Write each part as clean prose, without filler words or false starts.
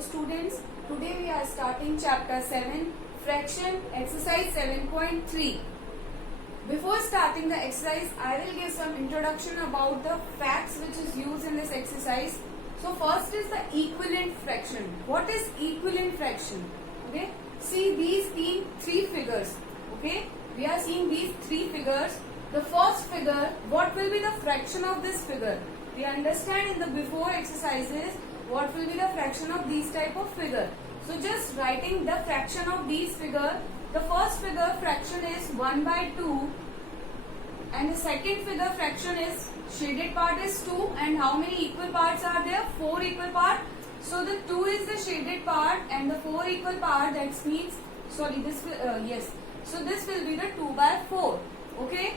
Hello students, today we are starting chapter 7, fraction, exercise 7.3. Before starting the exercise, I will give some introduction about the facts which is used in this exercise. So first is the equivalent fraction. What is equivalent fraction? Okay, see these three figures. Okay, we are seeing these three figures. The first figure, what will be the fraction of this figure? We understand in the before exercises what will be the fraction of these type of figure. So just writing the fraction of these figure. The first figure fraction is 1 by 2 and the second figure fraction is shaded part is 2 and how many equal parts are there? 4 equal parts. So the 2 is the shaded part and the 4 equal part, that means sorry this yes. So this will be the 2 by 4. Okay.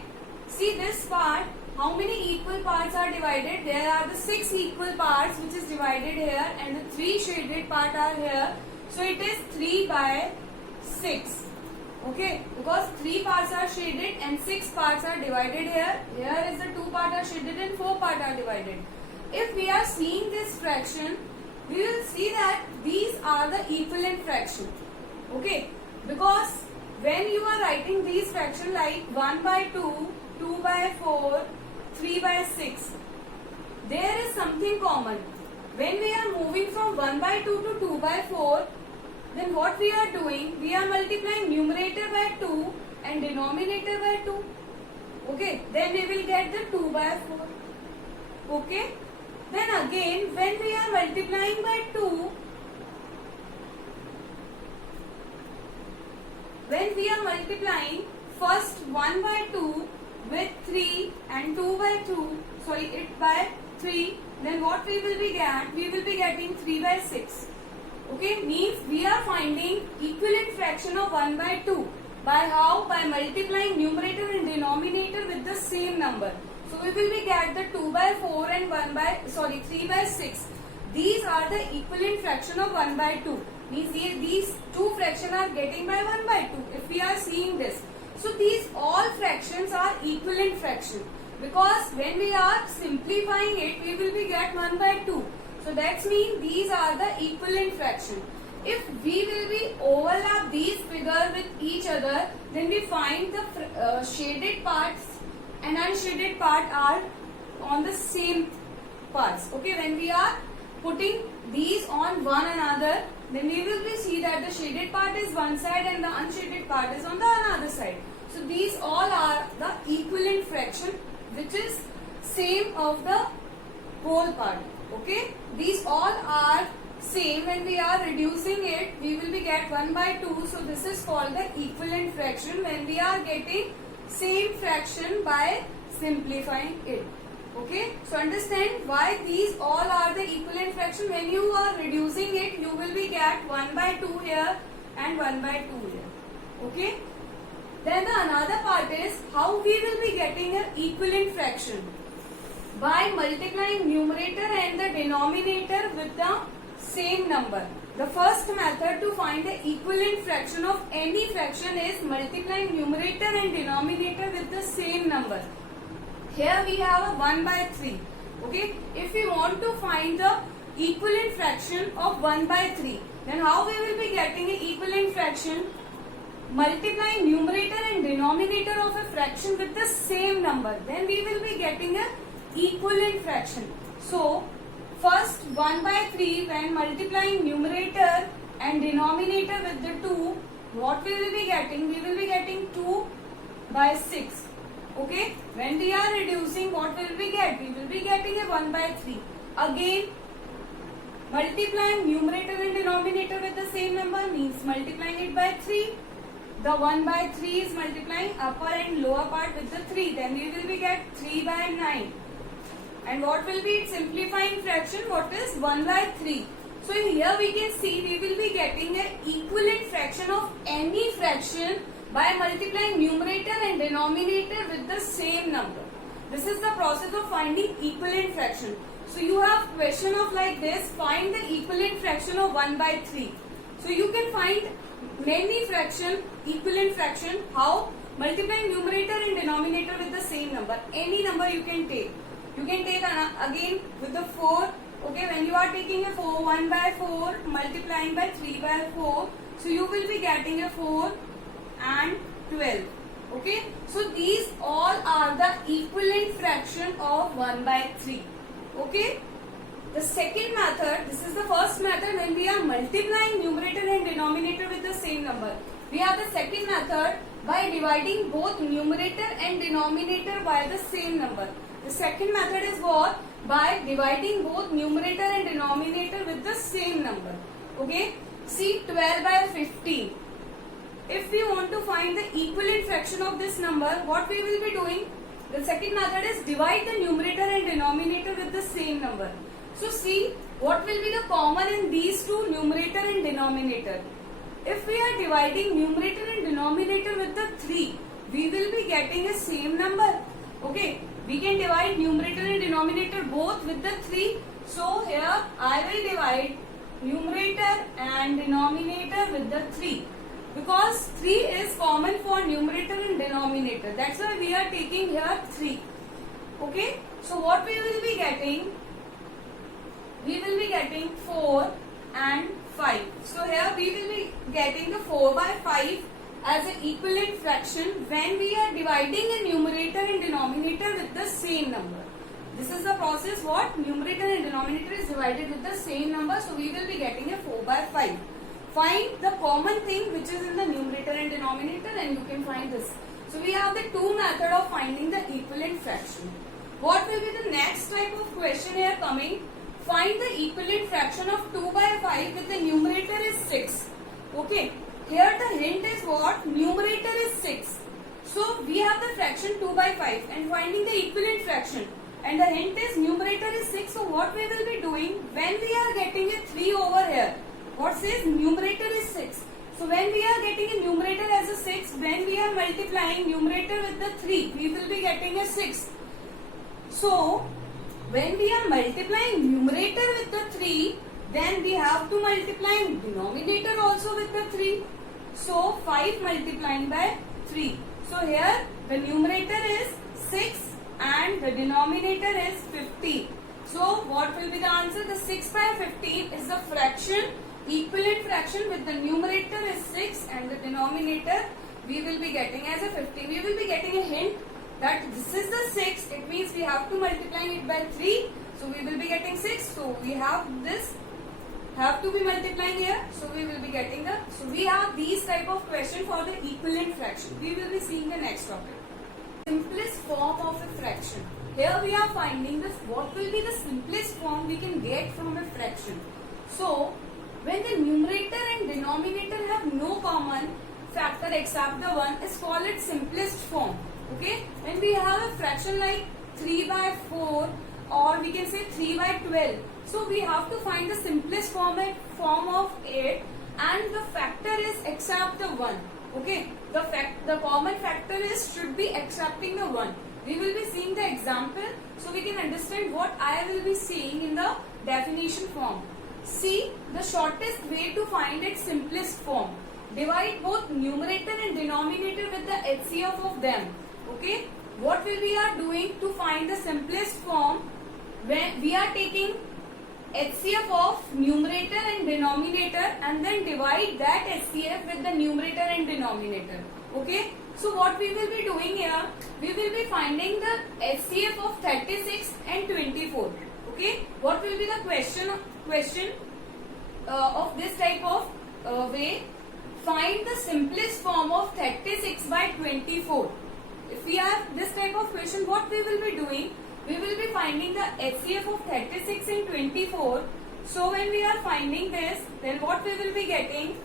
See this part, how many equal parts are divided? There are the 6 equal parts which is divided here and the 3 shaded part are here. So it is 3 by 6. Okay, because 3 parts are shaded and 6 parts are divided here. Here is the 2 parts are shaded and 4 parts are divided. If we are seeing this fraction, we will see that these are the equivalent fraction. Okay, because when you are writing these fractions like 1 by 2, 2 by 4, 3 by 6, there is something common. When we are moving from 1 by 2 to 2 by 4, then what we are doing? We are multiplying numerator by 2 and denominator by 2. Okay, then we will get the 2 by 4. Okay, then again when we are multiplying by 2, when we are multiplying first 1 by 2 with 3 and 2 by 2, sorry, it by 3, then what we will be get? We will be getting 3 by 6. Okay, means we are finding equivalent fraction of 1 by 2. By how? By multiplying numerator and denominator with the same number. So we will be get the 2 by 4 and 3 by 6. These are the equivalent fraction of 1 by 2. Means these two fractions are getting by 1 by 2 if we are seeing this. So these all fractions are equivalent fraction because when we are simplifying it, we will be get 1 by 2. So that means these are the equivalent fraction. If we will be overlap these figures with each other, then we find the shaded parts and unshaded part are on the same parts. Okay, when we are putting these on one another, then we will be see that the shaded part is one side and the unshaded part is on the another side. So these all are the equivalent fraction which is same of the whole part. Okay, these all are same. When we are reducing it, we will be get 1 by 2. So this is called the equivalent fraction when we are getting same fraction by simplifying it. Okay, so understand why these all are the equivalent fraction. When you are reducing it, you will be get 1 by 2 here and 1 by 2 here. Okay, then the another part is how we will be getting an equivalent fraction. By multiplying numerator and the denominator with the same number. The first method to find the equivalent fraction of any fraction is multiplying numerator and denominator with the same number. Here we have a 1 by 3. Okay, if we want to find the equivalent fraction of 1 by 3, then how we will be getting an equivalent fraction? Multiplying numerator and denominator of a fraction with the same number, then we will be getting a equivalent fraction. So first 1 by 3, when multiplying numerator and denominator with the 2, what we will be getting? We will be getting 2 by 6. Okay, when we are reducing, what will we get? We will be getting a 1 by 3. Again, multiplying numerator and denominator with the same number means multiplying it by 3. The 1 by 3 is multiplying upper and lower part with the 3. Then we will be get 3 by 9. And what will be its simplifying fraction? What is 1 by 3? So here we can see we will be getting an equivalent fraction of any fraction by multiplying numerator and denominator with the same number. This is the process of finding equivalent fraction. So you have question of like this, find the equivalent fraction of 1 by 3. So you can find many fraction, equivalent fraction, how? Multiplying numerator and denominator with the same number. Any number you can take. You can take again with the 4 Okay, when you are taking a 4, 1 by 4 multiplying by 3 by 4, so you will be getting a 4 and 12. Okay, so these all are the equivalent fraction of 1 by 3. Okay, the second method, this is the first method when we are multiplying numerator and denominator with the same number. We have the second method by dividing both numerator and denominator by the same number. The second method is what? By dividing both numerator and denominator with the same number. Okay, see 12 by 15. If we want to find the equivalent fraction of this number, what we will be doing? The second method is divide the numerator and denominator with the same number. So see, what will be the common in these two, numerator and denominator? If we are dividing numerator and denominator with the 3, we will be getting a same number. Okay, we can divide numerator and denominator both with the 3. So here I will divide numerator and denominator with the 3. Because 3 is common for numerator and denominator. That's why we are taking here 3. Okay, so what we will be getting? We will be getting 4 and 5. So here we will be getting the 4 by 5 as an equivalent fraction when we are dividing a numerator and denominator with the same number. This is the process what? Numerator and denominator is divided with the same number. So we will be getting a 4 by 5. Find the common thing which is in the numerator and denominator and you can find this. So we have the two method of finding the equivalent fraction. What will be the next type of question here coming? Find the equivalent fraction of 2 by 5 with the numerator is 6. Okay. Here the hint is what? Numerator is 6. So we have the fraction 2 by 5 and finding the equivalent fraction. And the hint is numerator is 6. So what we will be doing when we are getting a 3 over here? What says numerator is 6. So when we are getting a numerator as a 6, when we are multiplying numerator with the 3, we will be getting a 6. So when we are multiplying numerator with the 3, then we have to multiply denominator also with the 3. So 5 multiplying by 3. So here the numerator is 6 and the denominator is 15. So what will be the answer? The 6 by 15 is the fraction, equivalent fraction with the numerator is 6 and the denominator we will be getting as a 15. We will be getting a hint that this is the 6. It means we have to multiply it by 3. So we will be getting 6. So we have this. Have to be multiplying here, so we will be getting the. So we have these type of question for the equivalent fraction. We will be seeing the next topic. Simplest form of a fraction. Here we are finding this. What will be the simplest form we can get from a fraction? So when the numerator and denominator have no common factor except the 1, is called its simplest form. Okay. When we have a fraction like 3 by 4 or we can say 3 by 12. So we have to find the simplest form of it and the factor is except the 1. Okay, the common factor is should be excepting the 1. We will be seeing the example so we can understand what I will be seeing in the definition form. See, the shortest way to find its simplest form. Divide both numerator and denominator with the HCF of them. Okay, what will we are doing to find the simplest form? When we are taking HCF of numerator and denominator and then divide that HCF with the numerator and denominator. Okay. So what we will be doing here, we will be finding the HCF of 36 and 24. Okay. What will be the question of this type of way? Find the simplest form of 36 by 24. If we have this type of question, what we will be doing? We will be finding the HCF of 36 and 24. So when we are finding this, then what we will be getting?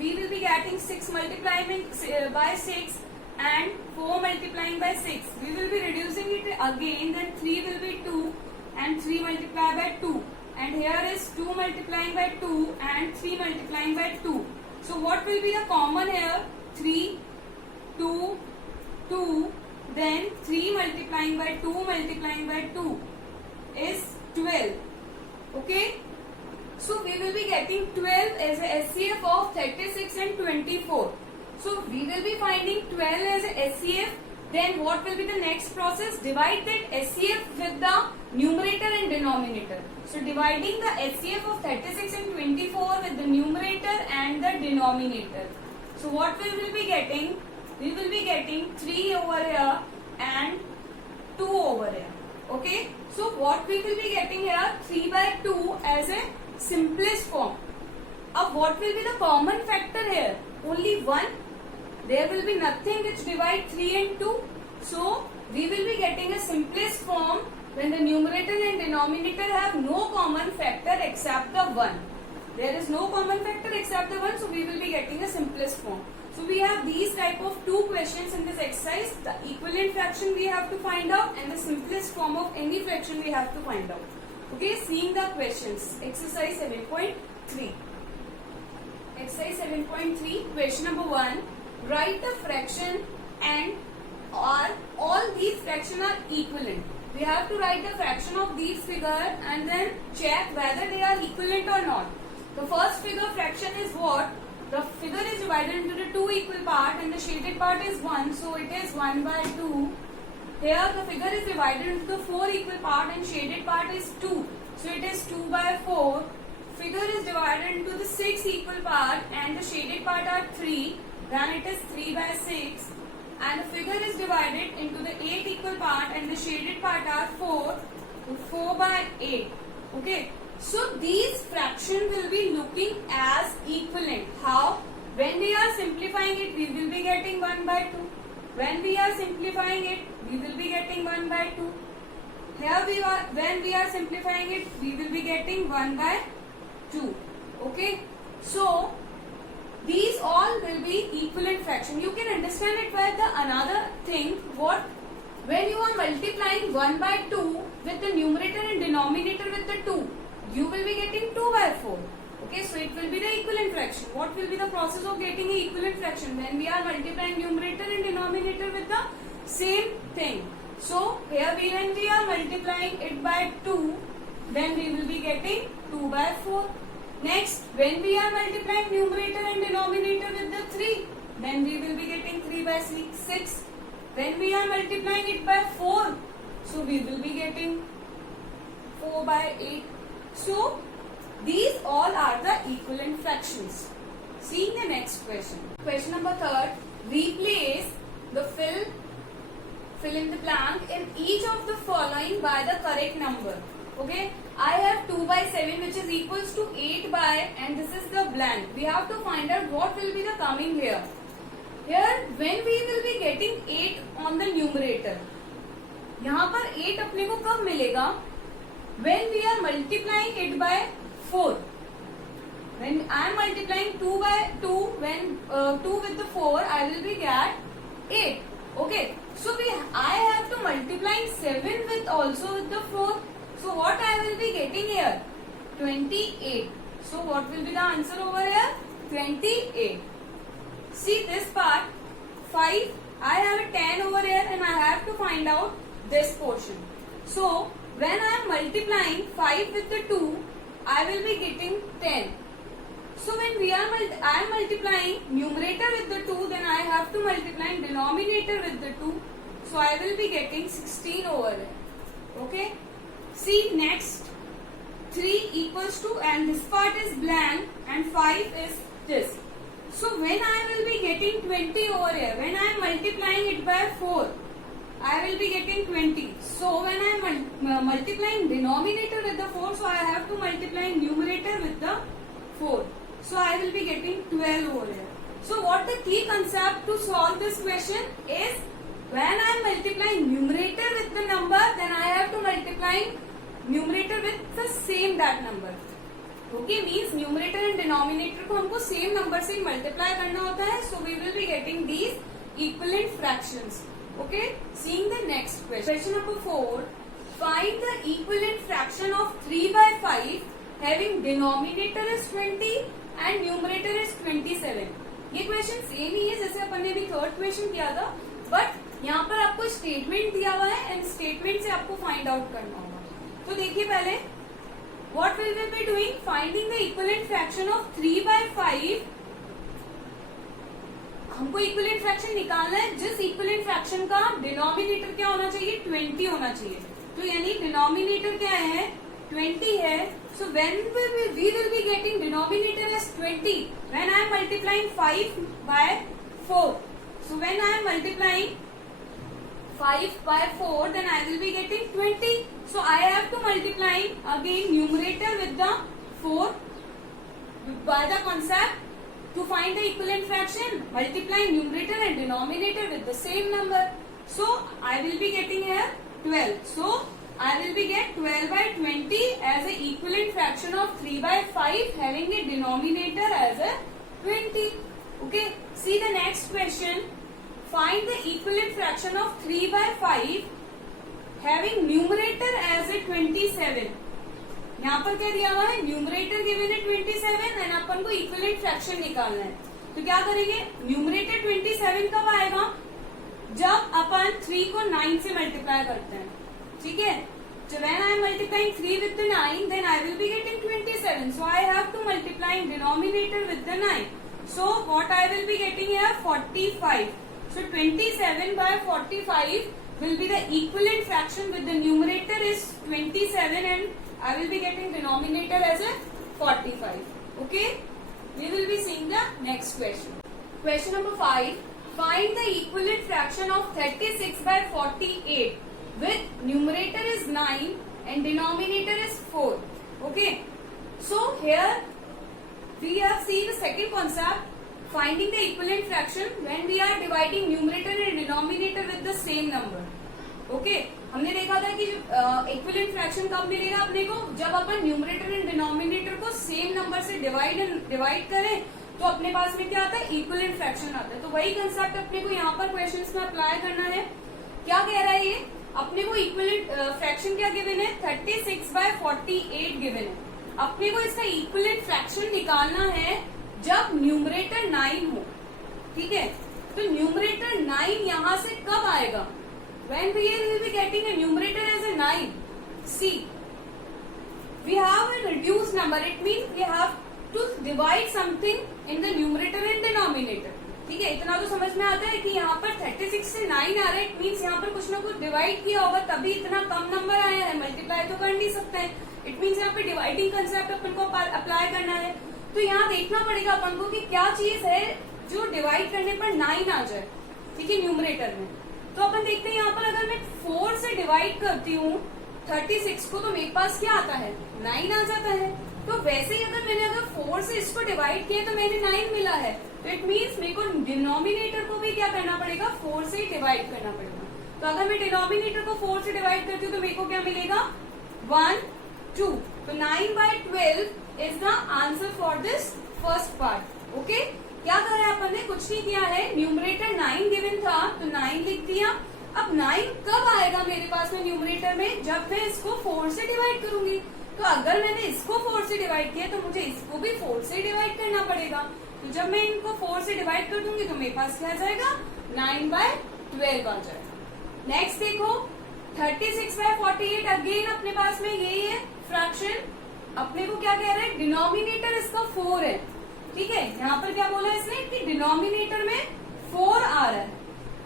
We will be getting 6 multiplying by 6 and 4 multiplying by 6. We will be reducing it again, then 3 will be 2 and 3 multiplied by 2. And here is 2 multiplying by 2 and 3 multiplying by 2. So what will be the common here? 3, 2, 2, then 3 multiplying by 2 multiplying by 2 is 12. Okay. So we will be getting 12 as a HCF of 36 and 24. So we will be finding 12 as a HCF then what will be the next process? Divide that HCF with the numerator and denominator. So dividing the HCF of 36 and 24 with the numerator and the denominator. So what we will be getting? We will be getting 3 over here and 2 over here. Okay. So what we will be getting here? 3 by 2 as a simplest form. Now what will be the common factor here? Only 1. There will be nothing which divide 3 and 2. So we will be getting a simplest form when the numerator and denominator have no common factor except the 1. There is no common factor except the 1, so we will be getting a simplest form. So we have these type of 2 questions in this exercise. The equivalent fraction we have to find out and the simplest form of any fraction we have to find out. Okay, seeing the questions. Exercise 7.3. Exercise 7.3, question number 1. Write the fraction and all these fractions are equivalent. We have to write the fraction of these figure and then check whether they are equivalent or not. The first figure fraction is what? The figure is divided into the 2 equal parts and the shaded part is 1. So it is 1 by 2. Here the figure is divided into the 4 equal parts and shaded part is 2. So it is 2 by 4. Figure is divided into the 6 equal parts and the shaded part are 3. Then it is 3 by 6. And the figure is divided into the 8 equal part and the shaded part are 4. So 4 by 8. Okay. So these fractions will be looking as equivalent. How? When we are simplifying it, we will be getting 1 by 2. When we are simplifying it, we will be getting 1 by 2. Here when we are simplifying it, we will be getting 1 by 2. Okay. So these all will be equivalent fraction. You can understand it by the another thing. What? When you are multiplying 1 by 2 with the numerator and denominator with the 2, you will be getting 2 by 4. Okay, so it will be the equivalent fraction. What will be the process of getting an equivalent fraction? When we are multiplying numerator and denominator with the same thing. So here when we are multiplying it by 2, then we will be getting 2 by 4. Next, when we are multiplying numerator and denominator with the 3, then we will be getting 3 by 6. When we are multiplying it by 4, so we will be getting 4 by 8. So, these all are the equivalent fractions. Seeing the next question. Question number 3. Replace the fill in the blank in each of the following by the correct number. Okay. I have 2 by 7 which is equals to 8 by and this is the blank. We have to find out what will be the coming here. Here when we will be getting 8 on the numerator. यहाँ पर 8 अपने को कब मिलेगा? When we are multiplying it by 4. When I am multiplying 2 by 2, when 2 with the 4, I will be get 8. Okay. So I have to multiply 7 with also with the 4. So what I will be getting here? 28. So what will be the answer over here? 28. See this part. 5. I have a 10 over here and I have to find out this portion. So when I am multiplying 5 with the 2, I will be getting 10. So when I am multiplying numerator with the 2, then I have to multiply denominator with the 2. So I will be getting 16 over there. Okay. See next. 3 equals to and this part is blank and 5 is this. So when I will be getting 20 over here, when I am multiplying it by 4, I will be getting 20. So when I am multiplying denominator with the 4, so I have to multiply numerator with the 4. So I will be getting 12 over here. So what the key concept to solve this question is, when I am multiplying numerator with the number, then I have to multiply numerator with the same that number. Okay, means numerator and denominator को हमको same number से multiply करना होता है. So we will be getting these equivalent fractions. Okay, seeing the next question. Question number 4. Find the equivalent fraction of 3 by 5 having denominator is 20 and numerator is 27. ये question same ही है जैसे अपन ने अभी third question किया था, but यहाँ पर आपको स्टेटमेंट दिया हुआ है एंड स्टेटमेंट से आपको फाइंड आउट करना होगा. तो देखिए पहले what will we be doing? Finding the equivalent fraction of 3 by 5 हमको इक्विवेलेंट फ्रैक्शन निकालना है जिस इक्विवेलेंट फ्रैक्शन का डिनोमिनेटर क्या होना चाहिए, 20 होना चाहिए। तो यानी डिनोमिनेटर क्या है, 20 है। So when we will be getting denominator as 20 when I am multiplying 5 by 4। So when I am multiplying 5 by 4 then I will be getting 20. So I have to multiply again numerator with the 4 by the concept to find the equivalent fraction, multiplying numerator and denominator with the same number. So I will be getting here 12. So I will be get 12 by 20 as a equivalent fraction of 3 by 5 having a denominator as a 20. Okay, see the next question. Find the equivalent fraction of 3 by 5 having numerator as a 27. यहाँ पर क्या दिया हुआ है, numerator given है 27 and अपन को equivalent fraction निकालना है। तो क्या करेंगे, न्यूमरेटर 27 कब आएगा, जब अपन 3 को 9 से मल्टीप्लाई करते हैं। ठीक है, so when I am multiplying 3 with the 9 then I will be getting 27. So I have to multiply denominator with the 9. So what I will be getting here, 45. So 27 by 45 will be the equivalent fraction with the numerator is 27 and I will be getting denominator as a 45. Okay, we will be seeing the next question. Question number 5. Find the equivalent fraction of 36 by 48 with numerator is 9 and denominator is 4. Okay, so here we have seen the second concept, finding the equivalent fraction when we are dividing numerator and denominator with the same number. Okay, हमने देखा था कि equivalent fraction कब मिलेगा अपने को, जब अपन numerator and denominator को सेम नंबर से डिवाइड करें तो अपने पास में क्या आता है, इक्विवेलेंट फ्रैक्शन आता है। तो वही कंसेप्ट अपने को यहाँ पर क्वेश्चंस में अप्लाई करना है। क्या कह रहा है ये, अपने को इक्विवेलेंट फ्रैक्शन क्या गिवन है, 36 by 48 गिवन है। अपने को इसका इक्विवेलेंट फ्रैक्शन निकालना है जब न्यूमरेटर 9 हो। ठीक है, तो न्यूमरेटर 9 यहाँ से कब आएगा, when we will be getting a numerator as a 9. See, we have a reduced number, it means we have to divide something in the numerator and denominator. ठीक है, इतना तो समझ में आता है कि यहाँ पर 36 से 9 आ रहा है, इट मीन्स यहाँ पर कुछ ना कुछ डिवाइड किया होगा तभी इतना कम नंबर आया है, मल्टीप्लाई तो कर नहीं सकते हैं। इट मीन्स यहाँ पे डिवाइडिंग कंसेप्ट अपन को अप्लाई करना है। तो यहाँ देखना पड़ेगा अपन को कि क्या चीज है जो डिवाइड करने पर 9 आ जाए। ठीक है, न्यूमरेटर में तो अपन देखते हैं यहाँ पर अगर मैं 4 से डिवाइड करती हूँ 36 को तो मेरे पास क्या आता है, 9 आ जाता है। तो वैसे ही अगर 4 से इसको डिवाइड किया तो मैंने 9 मिला है, तो इट मीन्स मेरे को डिनोमिनेटर को भी क्या करना पड़ेगा, 4 से डिवाइड करना पड़ेगा। तो अगर मैं डिनोमिनेटर को 4 से डिवाइड करती हूँ तो मेरे को क्या मिलेगा, 1 2। तो 9 by 12 is the answer for this first part. Okay, क्या करा है अपन ने, कुछ नहीं किया है, न्यूमरेटर 9 गिवन था तो 9 लिख दिया। अब 9 कब आएगा मेरे पास में न्यूमरेटर में, जब मैं इसको 4 से डिवाइड करूंगी। तो अगर मैंने इसको 4 से डिवाइड किया तो मुझे इसको भी 4 से डिवाइड करना पड़ेगा। तो जब मैं इनको 4 से डिवाइड कर दूंगी तो मेरे पास क्या आ जाएगा, 9 by 12 आ जाएगा। नेक्स्ट देखो 36 by 48, अगेन अपने पास में यही है फ्रैक्शन। अपने को क्या कह रहा है, डिनोमिनेटर इसका 4 है। ठीक है, यहाँ पर क्या बोला इसने कि डिनोमिनेटर में 4 आ रहा है,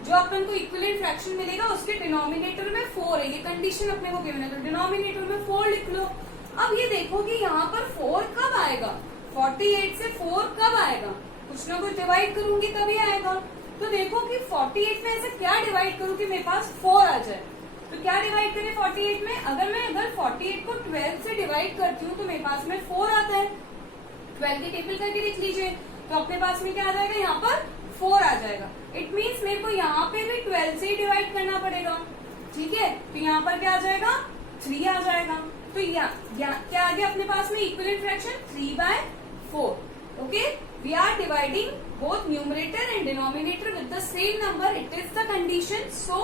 जो अपन को इक्विवेलेंट फ्रैक्शन मिलेगा उसके डिनोमिनेटर में 4 है, ये कंडीशन अपने को गिवन है। तो डिनोमिनेटर में 4 लिख लो। अब ये देखो कि यहाँ पर 4 कब आएगा, 48 से 4 कब आएगा, कुछ ना कुछ डिवाइड करूंगी तभी आएगा। तो देखो कि 48 में ऐसे क्या डिवाइड करूँ कि मेरे पास 4 आ जाए। तो क्या डिवाइड करें 48 में, अगर 48 को 12 से डिवाइड करती हूँ तो मेरे पास में 4 आता है। 12 की टेबल करके लिख लीजिए तो अपने पास में क्या आ जाएगा, यहाँ पर 4 आ जाएगा। इट मीन्स मेरे को यहाँ पे भी 12 से ही डिवाइड करना पड़ेगा। ठीक है, तो यहाँ पर क्या आ जाएगा, 3 आ जाएगा। तो क्या आ गया अपने पास में equivalent fraction, 3 by 4। Okay, we are dividing both numerator and denominator with the same number, it is the condition. So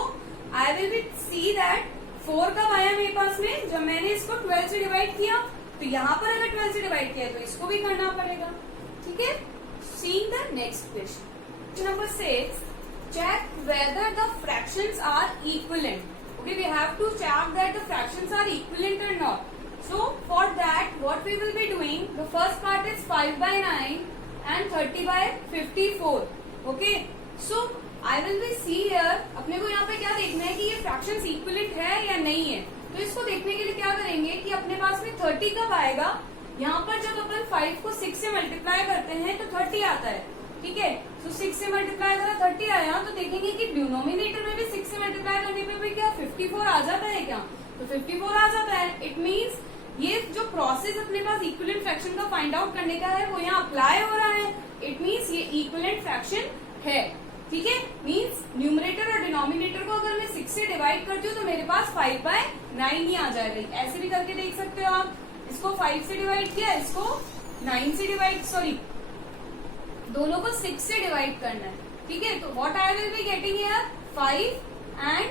I will be see that 4 कब आया मेरे पास में, जब मैंने इसको 12 से डिवाइड किया। तो यहाँ पर अगर 12 से डिवाइड किया तो इसको भी करना पड़ेगा। ठीक है, seeing the next question number 6, check whether the fractions are equivalent. Okay, we have to check that the fractions are equivalent or not. So for that what we will be doing, the first part is 5 by 9 and 30 by 54. Okay, so I will be see here, अपने को यहाँ पे क्या देखना है कि ये fractions equivalent है या नहीं है। तो इसको देखने के लिए क्या करेंगे कि अपने पास में 30 कब आएगा, यहाँ पर जब अपन 5 को 6 से मल्टीप्लाई करते हैं तो 30 आता है, ठीक है। तो 6 से मल्टीप्लाई करा 30 आया, तो देखेंगे कि डिनोमिनेटर में भी 6 से मल्टीप्लाई करने पे भी क्या 54 आ जाता है क्या, तो 54 आ जाता है। इट मीन्स ये जो प्रोसेस अपने पास इक्विवेलेंट फ्रैक्शन का फाइंड आउट करने का है वो यहाँ अप्लाई हो रहा है। इट मीन्स ये इक्विवेलेंट फ्रैक्शन है, ठीक है। मीन्स न्यूमरेटर और डिनोमिनेटर को अगर मैं 6 से डिवाइड करती हूँ तो मेरे पास 5/9 ही आ जाएगा। ऐसे भी करके देख सकते हो आप, इसको 5 से डिवाइड किया, इसको 9 से डिवाइड, सॉरी दोनों को 6 से डिवाइड करना है, ठीक है। तो what I will be getting here 5 and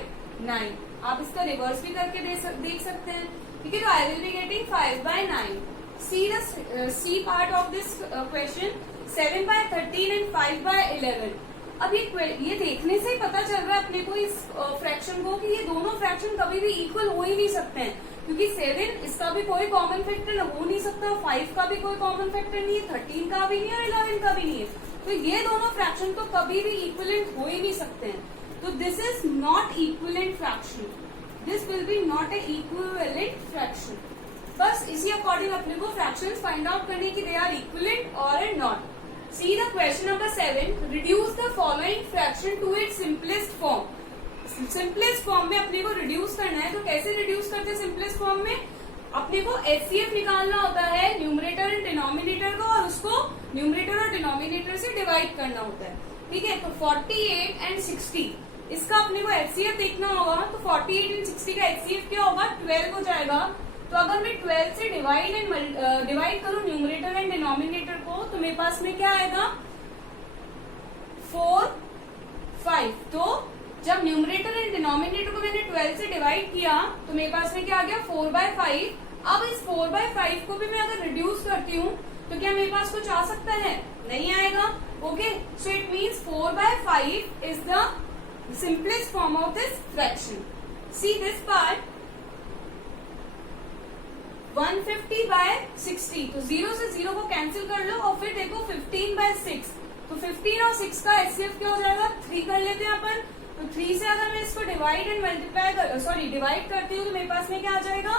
9। आप इसका रिवर्स भी करके देख सकते हैं, ठीक है। तो I will be getting 5/9। C part of this question 7/13 and 5/11। अब ये देखने से ही पता चल रहा है अपने को इस फ्रैक्शन को कि ये दोनों फ्रैक्शन कभी भी इक्वल हो ही नहीं सकते हैं, क्योंकि 7 इसका भी कोई कॉमन फैक्टर हो नहीं सकता, 5 का भी कोई कॉमन फैक्टर नहीं है, 13 का भी नहीं है और 11 का भी नहीं है। तो ये दोनों फ्रैक्शन तो कभी भी इक्विवेलेंट हो ही नहीं सकते हैं। तो this is not equivalent fraction, this will be not a equivalent fraction. बस इसी अकॉर्डिंग अपने को फ्रैक्शंस फाइंड आउट करने की दे आर इक्विवेलेंट और not. See the question number 7. Reduce the following fraction to its simplest form. Simplest form में अपने को रिड्यूस करना है, तो कैसे रिड्यूस करते हैं सिंपलेस्ट फॉर्म में, अपने को HCF निकालना होता है न्यूमरेटर एंड डिनोमिनेटर को, और उसको न्यूमरेटर और डिनोमिनेटर से डिवाइड करना होता है, ठीक है। तो 48 and 60 इसका अपने को HCF देखना होगा, तो 48 and 60 का HCF क्या होगा 12 हो जाएगा। तो अगर मैं 12 से डिवाइड करूं न्यूमरेटर एंड डिनोमिनेटर को, तो मेरे पास में क्या आएगा 4, 5। तो जब न्यूमरेटर एंड डिनोमिनेटर को मैंने 12 से डिवाइड किया तो मेरे पास में क्या आ गया 4/5। अब इस 4/5 को भी मैं अगर रिड्यूस करती हूँ तो क्या मेरे पास कुछ आ सकता है, नहीं आएगा। Okay, so it means 4/5 is the simplest form of this fraction. See this part 150/60, तो 0 से 0 को कैंसिल कर लो और फिर देखो 15/6, तो 15 और 6 का HCF क्या हो जाएगा 3 कर लेते हैं अपन। तो 3 से अगर मैं इसको डिवाइड एंड मल्टीप्लाई डिवाइड करती हूँ तो मेरे पास में क्या आ जाएगा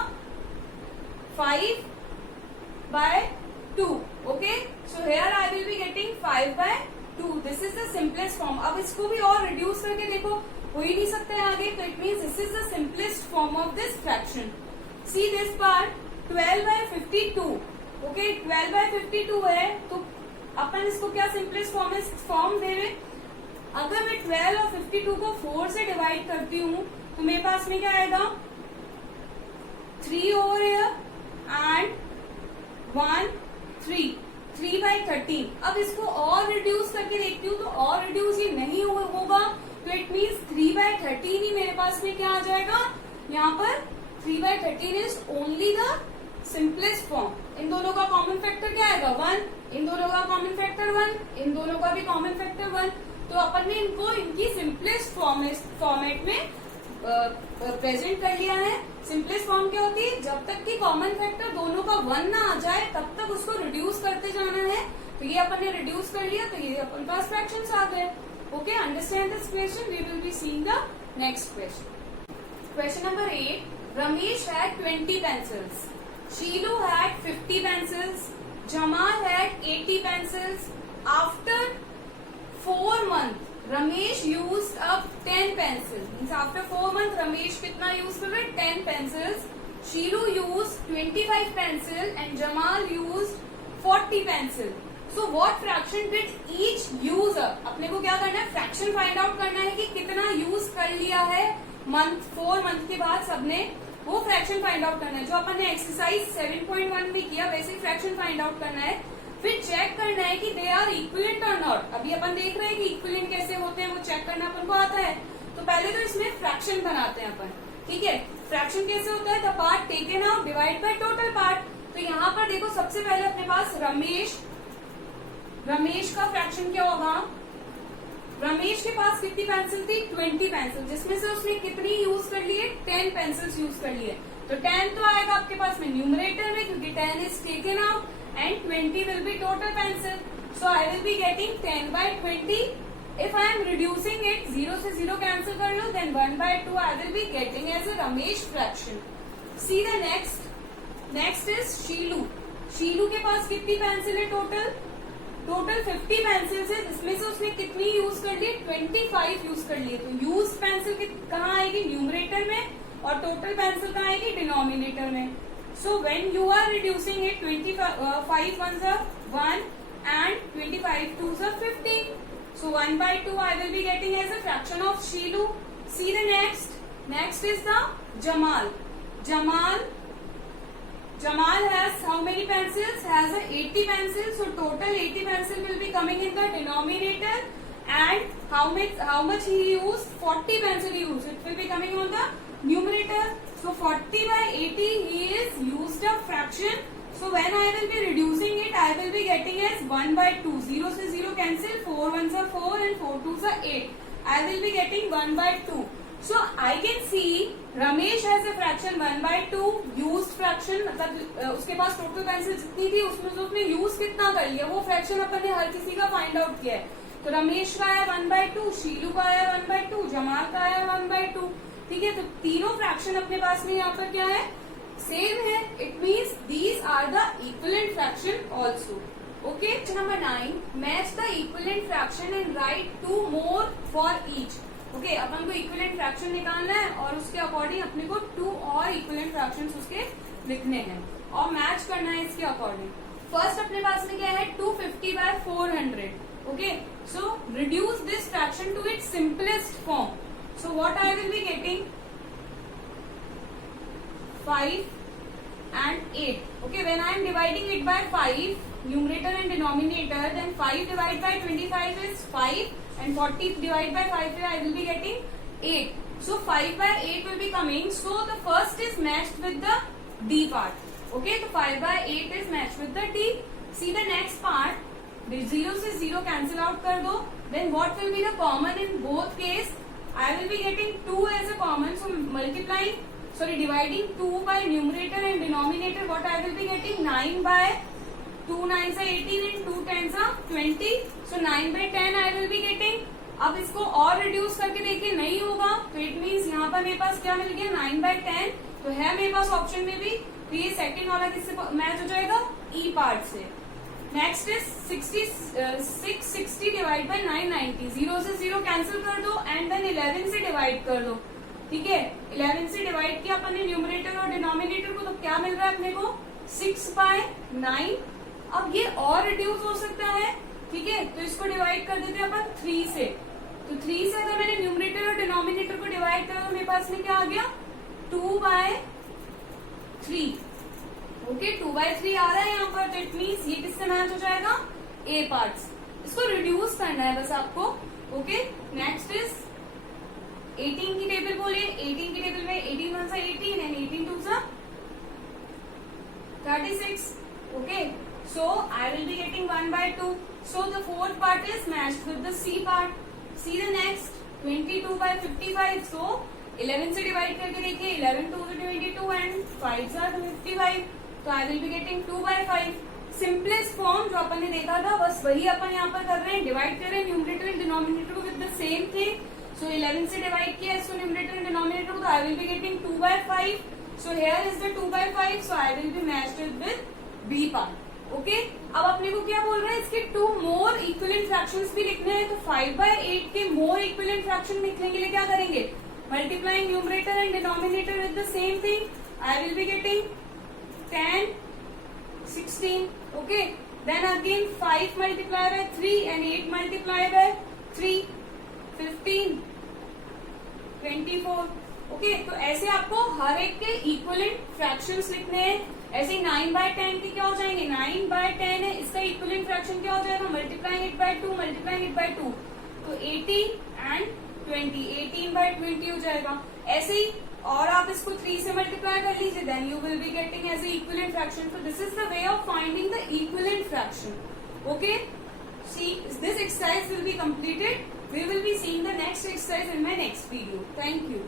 5/2। Okay, so here I will be getting 5/2। This is the simplest form. अब इसको भी और रिड्यूस करके देखो, हो ही नहीं सकता है आगे, तो it means this is the simplest form of this fraction. See this part 12/52। Okay, 12/52 है, तो अपन इसको क्या सिंपलेस्ट फॉर्म दे रहे, अगर मैं 12 और 52 को 4 से डिवाइड करती हूँ तो मेरे पास में क्या आएगा 3 ओवर हियर एंड 1 3 3/13। अब इसको और रिड्यूस करके देखती हूँ तो और रिड्यूस ये नहीं होगा, तो इट मीन्स 3/13 ही मेरे पास में क्या आ जाएगा, यहाँ पर 3/13 is only the simplest form. इन दोनों का कॉमन फैक्टर क्या आएगा 1, इन दोनों का कॉमन फैक्टर 1, इन दोनों का भी कॉमन फैक्टर 1। तो अपन ने इनको इनकी सिंपलेस्ट फॉर्मेट में प्रेजेंट कर लिया है। सिंपलेस्ट फॉर्म क्या होती है, जब तक कि कॉमन फैक्टर दोनों का 1 ना आ जाए तब तक उसको रिड्यूस करते जाना है। तो ये अपन ने रिड्यूस कर लिया, तो ये अपन पास फ्रैक्शंस आ गए। Okay, understand this question, we will be seeing the next question. Question number 8. Ramesh had 20 pencils. Sheelu had 50 pencils. Jamal had 80 pencils. After 4 months, Ramesh used up 10 pencils. Means after 4 months, Ramesh कितना use कर रहे 10 pencils. Sheelu used 25 pencils and Jamal used 40 pencils. So what fraction did each use up? अपने को क्या करना है, fraction find out करना है कि कितना यूज कर लिया है 4 मंथ के बाद सबने, वो फ्रैक्शन फाइंड आउट करना है। जो अपन ने एक्सरसाइज 7.1 में किया वैसे ही फ्रैक्शन फाइंड आउट करना है। फिर चेक करना है कि दे आर इक्विवेलेंट और नॉट। अभी अपन देख रहे हैं कि इक्विवेलेंट कैसे होते हैं, वो चेक करना अपन को आता है। तो पहले तो इसमें फ्रैक्शन बनाते हैं अपन, ठीक है। फ्रैक्शन कैसे होता है, the part taken out divide by total part. तो यहाँ पर देखो सबसे पहले अपने पास रमेश का फ्रैक्शन क्या होगा, रमेश के पास कितनी पेंसिल थी 20 पेंसिल, जिसमें से उसने कितनी यूज कर लिए 10 पेंसिल्स यूज कर लिए। तो 10 तो आएगा आपके पास में न्यूमरेटर में, क्योंकि 10 is taken out and 20 will be total pencil. So I will be getting 10/20 If I am reducing it, 0 से 0 cancel कर लो, then 1/2 I will be getting as a Ramesh fraction. See the next. Next is शीलू. शीलू के पास कितनी pencil है total? Total 50 pencils है, जिसमें से उसने कितनी यूज कर ली? 25 यूज कर लिए. तो यूज पेंसिल कहाँ आएगी? न्यूमरेटर में, और टोटल पेंसिल कहाँ आएगी? डिनोमिनेटर में. So when you are reducing it, 25 ones are 1 and 25 twos are 50. So 1/2 I will be getting as a fraction of Sheelu. See the next. Next is the Jamal. Jamal has how many pencils? Has a 80 pencils. So total 80 pencil will be coming in the denominator. And how much he used? 40 pencil he used. It will be coming on the numerator. So 40/80 he is used a fraction. So when I will be reducing it, I will be getting as 1/2. 0 से 0 cancel. 4 ones are 4 and 4 twos are 8. I will be getting 1/2. So I can see Ramesh has a fraction 1/2. Used fraction मतलब उसके पास total pencil जितनी थी उसमें से उसने use कितना कर लिया, वो फ्रैक्शन अपन ने हर किसी का फाइंड आउट किया है. तो रमेश का है 1/2, शीलू का है 1/2, जमाल का है 1/2. ठीक है, तो तीनों फ्रैक्शन अपने पास में यहाँ पर क्या है? सेम है. It means these are the equivalent fraction also. Okay, number 9, match the equivalent fraction and write 2 more for each. Okay, अपन को इक्विवेलेंट फ्रैक्शन निकालना है और उसके अकॉर्डिंग अपने को 2 और इक्विवेलेंट फ्रैक्शंस उसके लिखने हैं और मैच करना है इसके अकॉर्डिंग. फर्स्ट अपने पास में क्या है? 250/400. Okay, so reduce this fraction to its simplest form. So what I will be getting? 5 and 8. Okay, when I am dividing it by 5, numerator and denominator, then 5 divided by 25 is 5 and 40 divided by 5 I will be getting 8. So 5/8 will be coming. So the first is matched with the D part. Okay, so 5/8 is matched with the D. See the next part. 0 से 0 cancel out कर दो. Then what will be the common in both case? I will be getting 2 as a common. So dividing 2 by numerator and denominator, what I will be getting? 9/2 9s are 18 and 2 10s are 20. So 9/10 I will be getting. अब इसको और reduce करके देखिए, नहीं होगा तो it means यहाँ पर मेरे पास क्या मिल गया? 9/10. तो है मेरे पास ऑप्शन में भी. तो ये सेकेंड वाला किससे मैच हो जाएगा? ई पार्ट से. Next is 660 divide by 990. 0 से 0 कैंसिल कर दो एंड देन 11 से डिवाइड कर दो. ठीक है, 11 से डिवाइड किया अपन ने न्यूमरेटर और डिनोमिनेटर को, तो क्या मिल रहा है अपने को? 6/9. अब ये और रिड्यूस हो सकता है. ठीक है, तो इसको डिवाइड कर देते हैं अपन 3 से. तो 3 से अगर मैंने न्यूमरेटर और डिनोमिनेटर को डिवाइड करा तो मेरे पास में क्या आ गया? 2/3. ओके, 2/3 आ रहा है यहाँ पर. तो इट मीन्स ये किससे मैच हो जाएगा? ए पार्ट्स. इसको रिड्यूस करना है बस आपको. ओके, नेक्स्ट इज 18 की टेबल बोलिए. 18 की टेबल में 18 1s are 18 and 18 2s are 36. Okay, so I will be getting 1/2. So the fourth part is matched with the C part. See the next. 22/55. So 11 से divide करके देखिए. 11 2s are 22 and 5s are 55. तो I will be getting 2/5. Simplest form जो अपन ने देखा था बस वही अपन यहाँ पर कर रहे हैं. डिवाइड कर रहे हैं न्यूमरेटर एंड डिनोमिनेटर को विद द सेम थिंग. सो 11 से डिवाइड किया इसको न्यूमरेटर एंड डिनोमिनेटर को, तो I will be getting 2/5. So here is the 2/5. So I will be matched with B part. Okay, अब अपने को क्या बोल रहा है? इसके 2 more इक्विवेलेंट फ्रैक्शंस भी लिखने हैं. तो 5/8 के more इक्विवेलेंट फ्रैक्शन लिखने के लिए क्या करेंगे? Multiplying numerator and denominator with the same thing. I will be getting 10 16. Okay, then again 5 multiplied by 3 and 8 multiplied by 3 15 24. Okay, तो ऐसे आपको हर एक के इक्विवेलेंट फ्रैक्शंस लिखने हैं. ऐसे 9/10 के क्या हो जाएंगे? 9/10 है, इसका इक्विवेलेंट फ्रैक्शन क्या हो जाएगा? Multiplying it by 2 multiplying it by 2. तो 80 एंड 20 18/20 हो जाएगा. ऐसे ही और आप इसको 3 से मल्टीप्लाई कर लीजिए. Then you will be getting as a equivalent fraction. So this is the way of finding the equivalent fraction. Okay, see, this exercise will be completed. We will be seeing the next exercise in my next video. Thank you.